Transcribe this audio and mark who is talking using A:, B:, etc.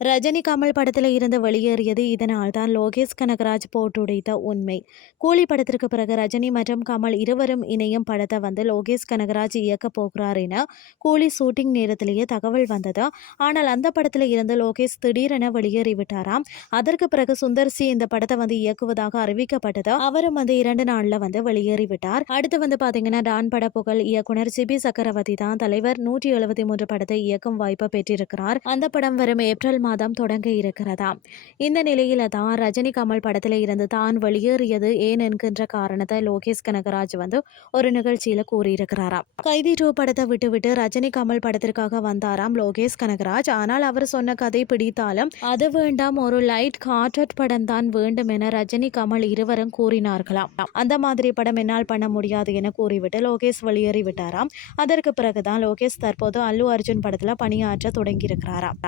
A: ரஜினி கமல் படத்தில் இருந்து வெளியேறியது இதனால் தான் லோகேஷ் கனகராஜ் போட்டுடைத்த உண்மை. கூலி படத்திற்கு பிறகு ரஜினி மற்றும் கமல் இருவரும் இணையும் படத்தை வந்து லோகேஷ் கனகராஜ் இயக்கப் போகிறார் என கூலி ஷூட்டிங் நேரத்திலேயே தகவல் வந்தது. ஆனால் அந்த படத்தில் இருந்து லோகேஷ் திடீரென வெளியேறிவிட்டாராம் அதற்கு பிறகு சுந்தர் சி இந்த படத்தை வந்து இயக்குவதாக அறிவிக்கப்பட்டது. அவரும் வந்து இரண்டு நாளில் வந்து வெளியேறிவிட்டார் அடுத்து வந்து பார்த்தீங்கன்னா டான் பட புகழ் இயக்குனர் சிபி சக்கரவர்த்தி தான் தலைவர். நூற்றி எழுபத்தி மூன்று படத்தை இயக்கும் வாய்ப்பை பெற்றிருக்கிறார். அந்த படம் வரும் ஏப்ரல் மாதம் தொடங்க இருக்கிறதாம் இந்த நிலையில தான் ரஜினி கமல் படத்தில் இருந்து தான் வெளியேறியது ஏன் என்கின்ற காரணத்தை லோகேஷ் கனகராஜ் வந்து ஒரு நிகழ்ச்சியில கூறியிருக்கிறாராம் கைதி டூ படத்தை விட்டுவிட்டு ரஜினி கமல் படத்திற்காக வந்தாராம் லோகேஷ் கனகராஜ். ஆனால் அவர் சொன்ன கதை பிடித்தாலும் அது வேண்டாம் ஒரு லைட் கார்டட் படம் தான் வேண்டும் என ரஜினி கமல் இருவரும் கூறினார்களாம். அந்த மாதிரி படம் என்னால் பண்ண முடியாது என கூறிவிட்டு லோகேஷ் வெளியேறி விட்டாராம் அதற்கு பிறகுதான் லோகேஷ் தற்போது அல்லு அர்ஜுன் படத்தில் பணியாற்ற தொடங்கியிருக்கிறாராம்.